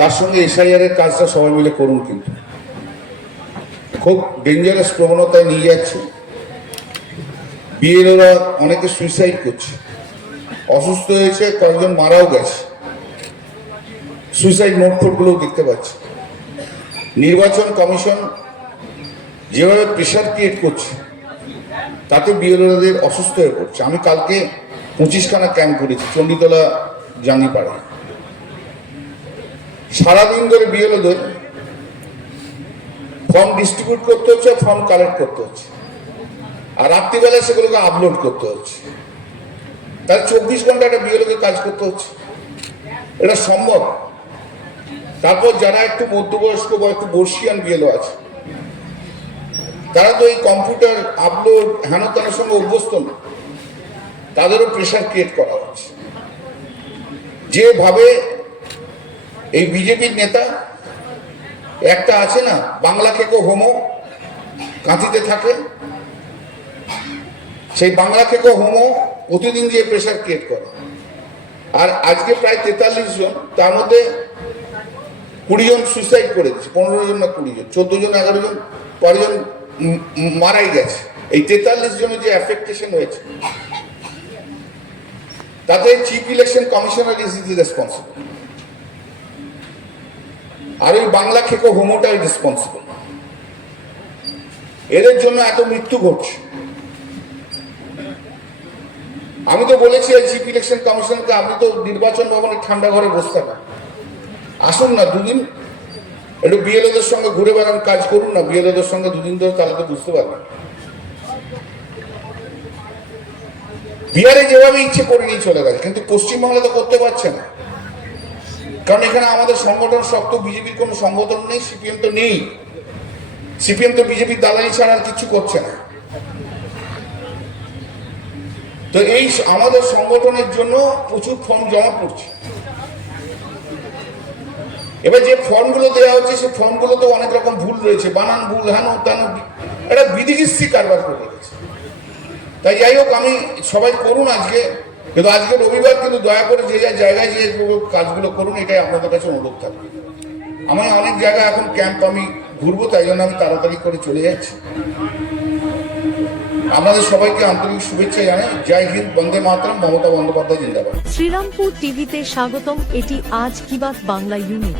তার সঙ্গে এসআইআর এর কাজটা সবাই মিলে করুন কিন্তু। খুব ডেঞ্জারাস প্রবণতায় নিয়ে যাচ্ছে। বিএলওরা অনেকে সুইসাইড করছে। অসুস্থ হয়েছে, কয়েকজন মারাও গেছে। সুইসাইড নোট দেখতে পাচ্ছি। নির্বাচন কমিশন যেভাবে প্রেশার ক্রিয়েট করছে, তাতে বিএলওদের অসুস্থ হয়ে পড়ছে। আমি কালকে পঁচিশখানা ক্যাম্প করেছি, চণ্ডীতলা, জানিপাড়ায়। সারাদিন ধরে বিএলওদের ফর্ম ডিস্ট্রিবিউট করতে হচ্ছে ফর্ম কালেক্ট করতে হচ্ছে। আর রাত্রিবেলায় সেগুলোকে আপলোড করতে হচ্ছে। তার চব্বিশ ঘণ্টা একটা বিএলওকে কাজ করতে হচ্ছে। এটা সম্ভব। তারপর যারা একটু মধ্যবয়স্ক বা একটু বর্ষিয়ান বিএলও আছে, তারা তো এই কম্পিউটার আপলোড হেন সঙ্গে অভ্যস্ত না। তাদেরও প্রেশার ক্রিয়েট করা হচ্ছে। যেভাবে এই বিজেপির নেতা একটা আছে না বাংলা খেকো হোমো কাঁথিতে থাকে সেই বাংলা খেকো হোমো প্রতিদিন দিয়ে প্রেশার ক্রিয়েট করে। আর আজকে প্রায় তেতাল্লিশ জন তার মধ্যে কুড়ি জন সুইসাইড করে দিচ্ছে পনেরো জন না কুড়ি জন চোদ্দ জন এগারো জন বারো জন উম, উম, মারাই গেছে। এই তেতাল্লিশ জনের যে অ্যাফেক্টেশন হয়েছে তাতে chief election commissioner is is responsible আর ওই বাংলা খেকো হোমোটাই রেসপন্সিবল এদের জন্য এত মৃত্যু ঘটছে। আমি তো বলেছি এই চিফ ইলেকশন কমিশনকে আপনি তো নির্বাচন ভবনে ঠান্ডা ঘরে বসে থাকেন আসুন না, দুদিন একটু বিএলওদের সঙ্গে ঘুরে বেড়ান, কাজ করুন না বিএলওদের সঙ্গে দুদিন ধরে তাহলে তো বুঝতে পারবেন। বিহারে যেভাবে ইচ্ছে করে নিয়ে চলে গেছে, কিন্তু পশ্চিমবাংলা তো করতে পারছে না। কারণ এখানে আমাদের সংগঠন শক্ত, বিজেপির কোনো সংগঠন নেই, সিপিএম তো নেই। সিপিএম তো বিজেপির দালালি ছাড়া আর কিছু করছে না। তো এই আমাদের সংগঠনের জন্য প্রচুর ফর্ম জমা পড়ছে। এবার যে ফর্মগুলো দেওয়া হচ্ছে, সেই ফর্মগুলোতে অনেক রকম ভুল রয়েছে। বানান ভুল হেন তেন এটা বিধিকিস্তি কারবার করে রেখেছে তাই যাই হোক, আমি সবাই করুন আজকে। কিন্তু আজকে রবিবার কিন্তু দয়া করে যে যা জায়গায় যে কাজগুলো করুন, এটাই আপনাদের কাছে অনুরোধ থাকবে। আমার অনেক জায়গায় এখন ক্যাম্প আমি ঘুরবো, তাই জন্য আমি তাড়াতাড়ি করে চলে যাচ্ছি। আমাদের সবাইকে আন্তরিক শুভেচ্ছা জানাই। জয় হিন্দ, বন্দে মাতরম, মমতা বন্দ্যোপাধ্যায় জিন্দাবাদ। শ্রীরামপুর টিভিতে স্বাগতম। এটি আজ কি বাংলা ইউনিট।